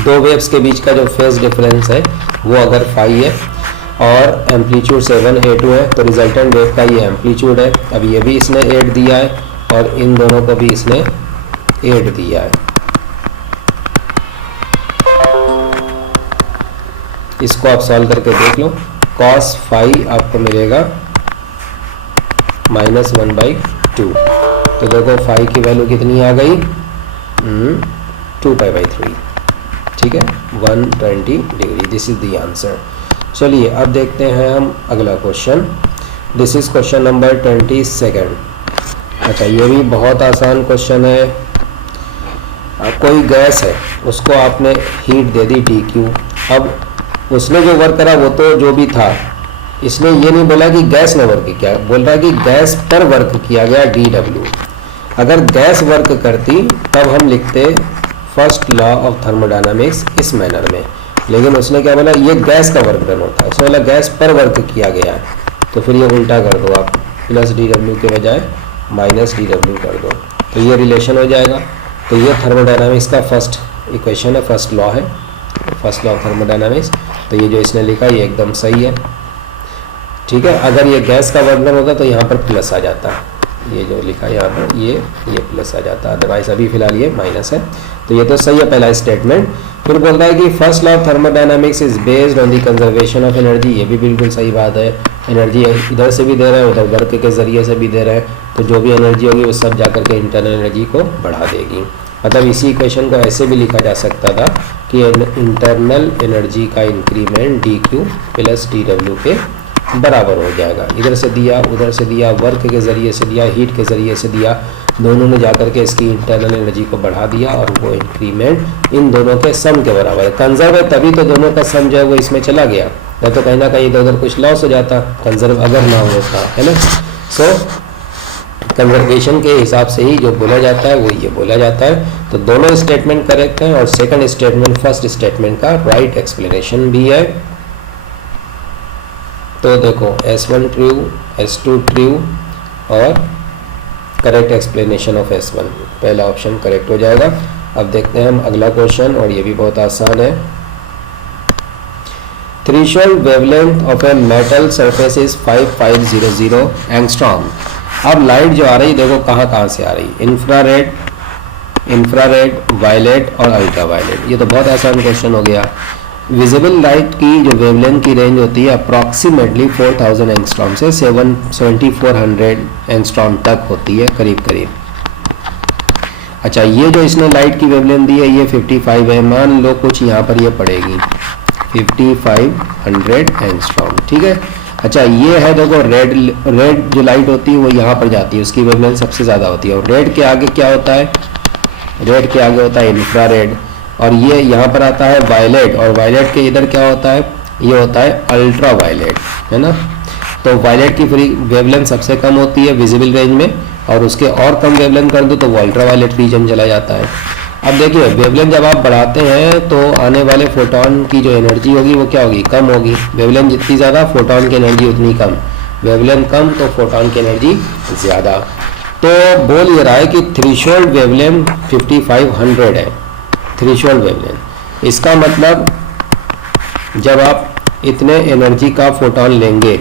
दो वेव्स के बीच का जो फेज डिफरेंस है वो अगर फाई है और एम्पलीट्यूड 7a2 है, तो रिजल्टेंट वेव का ये एम्पलीट्यूड है। अब ये भी इसने 8 दिया है और इन दोनों को भी इसने 8 दिया है। इसको आप सॉल्व करके देख लो, cos फाई आपको मिलेगा -1/2। तो देखो फाई की वैल्यू कितनी आ गई, 2π/3, ठीक है, 120 degree. This is the answer. चलिए अब देखते हैं हम अगला question. This is question number 22। अच्छा, ये भी बहुत आसान क्वेश्चन है। कोई गैस है, उसको आपने हीट दे दी dQ। अब उसने जो वर्क करा वो तो जो भी था, इसने ये नहीं बोला कि गैस ने वर्क किया, बोल रहा है कि गैस पर वर्क किया गया dW। अगर गैस वर्क करती तब हम लिखते फर्स्ट लॉ ऑफ थर्मोडायनामिक्स इस मैनर में, लेकिन उसने क्या बोला, ये गैस का वर्क डन होता है, उसने बोला गैस पर वर्क किया गया है, तो फिर ये उल्टा कर दो आप, +dW के बजाय -dW कर दो, तो ये रिलेशन हो जाएगा। तो ये थर्मोडायनामिक्स का फर्स्ट इक्वेशन है, फर्स्ट लॉ है, फर्स्ट लॉ ऑफ थर्मोडायनामिक्स। तो ये जो इसने लिखा ये एकदम सही है, ठीक है। अगर ये गैस का वर्क डन होता तो यहाँ पर प्लस आ जाता, ये जो लिखा है यहाँ पर ये प्लस आ जाता, अदरवाइज अभी फिलहाल ये माइनस है। तो ये तो सही है पहला स्टेटमेंट। फिर बोल रहा है कि first law of thermodynamics is based on the conservation of energy. ये भी बिल्कुल सही बात है, एनर्जी इधर से भी दे रहे हैं, उधर वर्क के जरिए से भी दे रहे हैं, तो जो भी एनर्जी होगी वो सब जाकर के इंटरनल एनर्जी को बढ़ा देगी। मतलब इसी इक्वेशन को ऐसे भी लिखा जा सकता था कि इंटरनल एनर्जी का इंक्रीमेंट dQ + dW के बराबर हो जाएगा। इधर से दिया, उधर से दिया, वर्क के ज़रिए से दिया, हीट के ज़रिए से दिया, दोनों ने जाकर के इसकी इंटरनल एनर्जी को बढ़ा दिया, और वो इंक्रीमेंट इन दोनों के सम के बराबर है। कंजर्व है तभी तो दोनों का सम जो है वो इसमें चला गया, नहीं तो कहीं ना कहीं इधर उधर कुछ लॉस हो जाता, कंजर्व अगर ना होता, है ना। सो कंजर्वेशन के हिसाब से ही जो बोला जाता है वो ये बोला जाता है। तो दोनों स्टेटमेंट करेक्ट हैं, और सेकंड स्टेटमेंट फर्स्ट स्टेटमेंट का राइट एक्सप्लेनेशन भी है। तो देखो S1 ट्रू, S2 ट्रू, और करेक्ट एक्सप्लेनेशन ऑफ S1, पहला ऑप्शन करेक्ट हो जाएगा। अब देखते हैं हम अगला क्वेश्चन, और ये भी बहुत आसान है। Threshold wavelength of a metal surface is 5500 angstrom अब लाइट जो आ रही देखो कहाँ से आ रही, इंफ्रारेड, वायलेट और अल्ट्रा वायलेट। ये तो बहुत आसान क्वेश्चन हो गया। विजिबल लाइट की जो वेवलेंथ की रेंज होती है अप्रॉक्सीमेटली 4000 एंगस्ट्रॉम से 7400 एंगस्ट्रॉम तक होती है करीब करीब। अच्छा, ये जो इसने लाइट की वेवलेंथ दी है ये 55 है, मान लो कुछ यहाँ पर ये पड़ेगी 5500 एंगस्ट्रॉम, ठीक है। अच्छा, ये है देखो रेड जो लाइट होती है वो यहाँ पर जाती है, उसकी वेवलेंथ सबसे ज़्यादा होती है। और रेड के आगे क्या होता है, रेड के आगे होता है इंफ्रारेड, और ये यहाँ पर आता है वायलेट, और वायलेट के इधर क्या होता है, ये होता है अल्ट्रा वायलेट, है ना। तो वायलेट की फ्री वेवलेंथ सबसे कम होती है विजिबल रेंज में, और उसके और कम वेवलेंथ कर दो तो वो अल्ट्रा वायलेट रीजन चला जाता है। अब देखिए वेवलेंथ जब आप बढ़ाते हैं तो आने वाले फोटोन की जो एनर्जी होगी वो क्या होगी, कम होगी। वेवलेंथ जितनी ज़्यादा फोटोन की एनर्जी उतनी कम, वेवलेंथ कम तो फोटोन की एनर्जी ज़्यादा। तो बोल ये रहा है कि थ्रेशोल्ड वेवलेंथ 5500 है, थ्रेशोल्ड वेवलेंथ। इसका मतलब जब आप इतने एनर्जी का फोटोन लेंगे,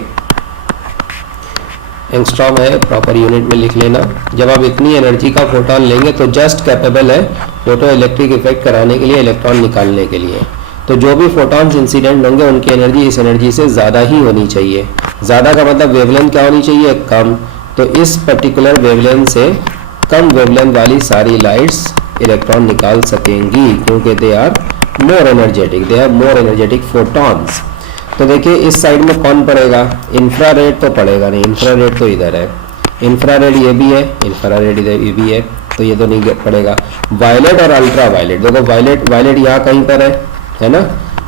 एंगस्ट्रॉम है प्रॉपर यूनिट में लिख लेना, जब आप इतनी एनर्जी का फोटोन लेंगे तो जस्ट कैपेबल है फोटो इलेक्ट्रिक इफेक्ट कराने के लिए, इलेक्ट्रॉन निकालने के लिए। तो जो भी फोटॉन्स इंसिडेंट होंगे उनकी एनर्जी इस एनर्जी से ज़्यादा ही होनी चाहिए। ज़्यादा का मतलब वेवलेंथ क्या होनी चाहिए, कम। तो इस पर्टिकुलर वेवलेंथ से कम वेवलेंथ वाली सारी लाइट्स इलेक्ट्रॉन निकाल सकेंगी क्योंकि they are more energetic, they are more energetic photons. तो देखिए इस साइड में कौन पड़ेगा, इंफ्रारेड तो पड़ेगा नहीं, इंफ्रारेड तो इधर है, इंफ्रारेड ये भी है, इंफ्रारेड इधर ये भी है, तो ये तो नहीं पड़ेगा। वायलेट और अल्ट्रा वायलेट, देखो वायलेट यहाँ कहीं पर है ना,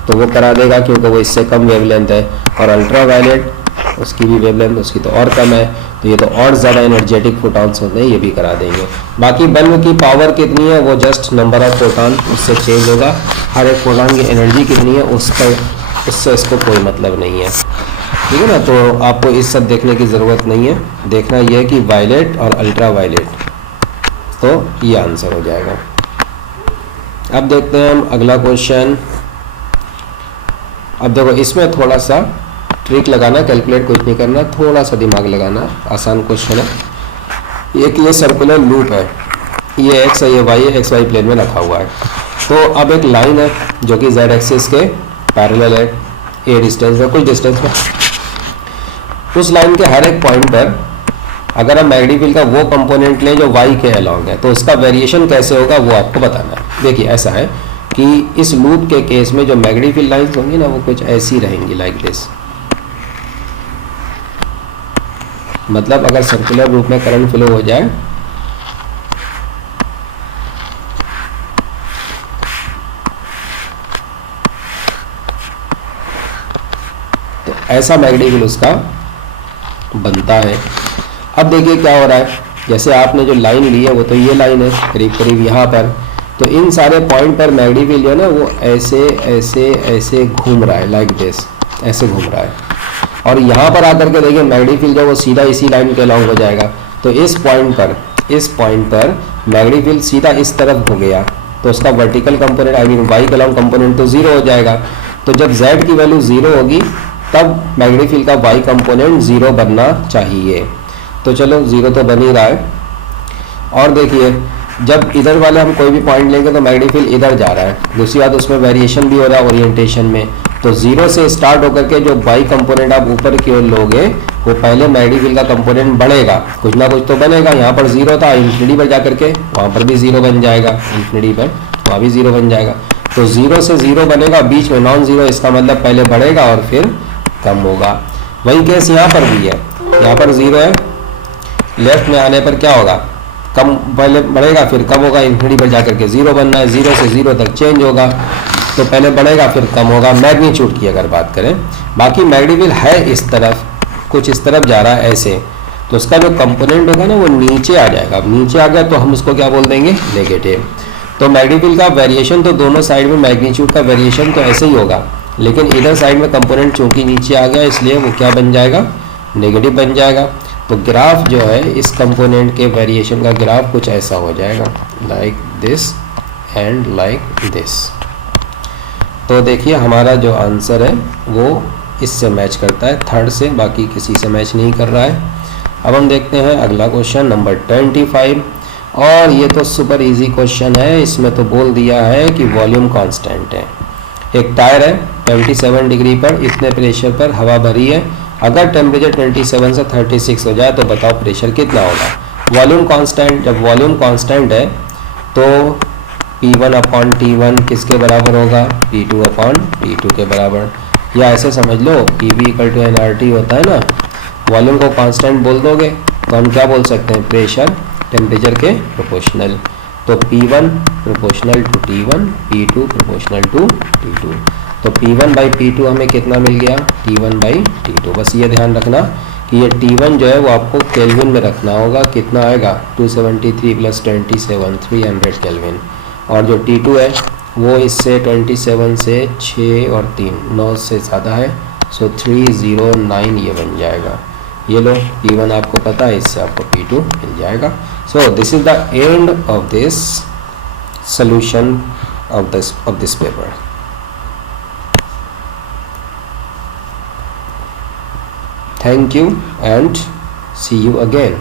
तो वो करा देगा क्योंकि वो इससे कम वेवलेंथ है। और अल्ट्रा वायलेट उसकी भी वेवलेंथ उसकी तो और कम है, तो ये तो और ज़्यादा एनर्जेटिक फोटॉन्स होते हैं, ये भी करा देंगे। बाकी बल्ब की पावर कितनी है वो जस्ट नंबर ऑफ फोटॉन उससे चेंज होगा, हर एक फोटॉन की एनर्जी कितनी है उससे इसको कोई मतलब नहीं है, ठीक है ना। तो आपको इस सब देखने की ज़रूरत नहीं है, देखना यह है कि वायलेट और अल्ट्रा वायलेट, तो ये आंसर हो जाएगा। अब देखते हैं हम अगला क्वेश्चन। अब देखो इसमें थोड़ा सा ट्रिक लगाना, कैलकुलेट कुछ नहीं करना, थोड़ा सा दिमाग लगाना, आसान क्वेश्चन है। एक ये सर्कुलर लूप है, ये एक्स है ये वाई है, एक्स वाई प्लेन में रखा हुआ है। तो अब एक लाइन है जो कि जेड एक्सिस के पैरेलल है, ए डिस्टेंस है, कुछ डिस्टेंस में। उस लाइन के हर एक पॉइंट पर अगर हम मैग्नेटिक फील्ड का वो कंपोनेंट लें जो वाई के अलॉन्ग है तो उसका वेरिएशन कैसे होगा वो आपको बताना है। देखिए ऐसा है कि इस लूप के केस में जो मैग्नेटिक फील्ड लाइंस होंगी ना वो कुछ ऐसी रहेंगी, लाइक दिस। मतलब अगर सर्कुलर रूप में करंट फ्लो हो जाए तो ऐसा मैग्नेटिक फील्ड उसका बनता है। अब देखिए क्या हो रहा है, जैसे आपने जो लाइन ली है वो तो ये लाइन है करीब करीब यहाँ पर, तो इन सारे पॉइंट पर मैग्नेटिक फील्ड जो है ना वो ऐसे ऐसे ऐसे घूम रहा है, लाइक दिस, ऐसे घूम रहा है। और यहाँ पर आकर के देखिए मैग्नेटिक फील्ड जो वो सीधा इसी लाइन के अलॉन्ग हो जाएगा। तो इस पॉइंट पर मैग्नेटिक फील्ड सीधा इस तरफ हो गया तो उसका vertical component I mean Y के अलॉन्ग कंपोनेंट तो जीरो हो जाएगा। तो जब z की वैल्यू जीरो होगी तब मैग्नेटिक फील्ड का y कंपोनेंट जीरो बनना चाहिए। तो चलो जीरो तो बन ही रहा है। और देखिए जब इधर वाले हम कोई भी पॉइंट लेंगे तो मैग्नेटिक फील्ड इधर जा रहा है, दूसरी बात उसमें वेरिएशन भी हो रहा है ओरिएंटेशन में। तो जीरो से स्टार्ट होकर के जो y कंपोनेंट आप ऊपर की ओर लोगे वो पहले मैग्नेटिक फील्ड का कंपोनेंट बढ़ेगा, कुछ ना कुछ तो बनेगा। यहाँ पर जीरो था, इन्फिनिटी पर जाकर के वहाँ पर भी जीरो बन जाएगा, इन्फिनिटी पर वहाँ भी जीरो बन जाएगा। तो जीरो से जीरो बनेगा, बीच में नॉन जीरो, इसका मतलब पहले बढ़ेगा और फिर कम होगा। वही केस यहाँ पर भी है, यहाँ पर जीरो है, लेफ्ट में आने पर क्या होगा, कम पहले बढ़ेगा फिर कम होगा, इन्फिनिटी पर जाकर के जीरो बनना है, जीरो से जीरो तक चेंज होगा, तो पहले बढ़ेगा फिर कम होगा। मैग्नीट्यूड की अगर बात करें, बाकी मैग्नेटिक फील्ड है इस तरफ, कुछ इस तरफ जा रहा है ऐसे, तो उसका जो कंपोनेंट होगा ना वो नीचे आ जाएगा। अब नीचे आ गया तो हम उसको क्या बोल देंगे, नेगेटिव। तो मैग्नेटिक फील्ड का वेरिएशन तो दोनों साइड में मैग्नीट्यूड का वेरिएशन तो ऐसे ही होगा, लेकिन इधर साइड में कंपोनेंट चूंकि नीचे आ गया इसलिए वो क्या बन जाएगा, नेगेटिव बन जाएगा। तो ग्राफ जो है इस कंपोनेंट के वेरिएशन का ग्राफ कुछ ऐसा हो जाएगा, like this and like this. तो देखिए हमारा जो आंसर है वो इससे मैच करता है, थर्ड से, बाकी किसी से मैच नहीं कर रहा है। अब हम देखते हैं अगला क्वेश्चन नंबर 25, और ये तो सुपर इजी क्वेश्चन है। इसमें तो बोल दिया है कि वॉल्यूम कांस्टेंट है। एक टायर है 27 डिग्री पर, इतने प्रेशर पर हवा भरी है। अगर टेम्परेचर 27 से 36 हो जाए तो बताओ प्रेशर कितना होगा। वॉल्यूम कांस्टेंट, जब वॉल्यूम कांस्टेंट है तो P1 अपॉन T1 किसके बराबर होगा, P2 अपॉन P2 के बराबर। या ऐसे समझ लो PV इक्वल टू nRT होता है ना। वॉल्यूम को कांस्टेंट बोल दोगे तो हम क्या बोल सकते हैं, प्रेशर टेम्परेचर के प्रोपोर्शनल। तो P1 proportional to T1, P2 proportional to T2। तो P1 बाई P2 हमें कितना मिल गया, T1 बाई T2। बस ये ध्यान रखना कि ये T1 जो है वो आपको केल्विन में रखना होगा। कितना आएगा, 273 प्लस 27 300 केल्विन। और जो T2 है वो इससे 27 से 6 और 3 9 से ज़्यादा है, सो 309 ये बन जाएगा। ये लो P1 आपको पता है, इससे आपको P2 मिल जाएगा। So this is the end of this solution of this paper. Thank you and see you again.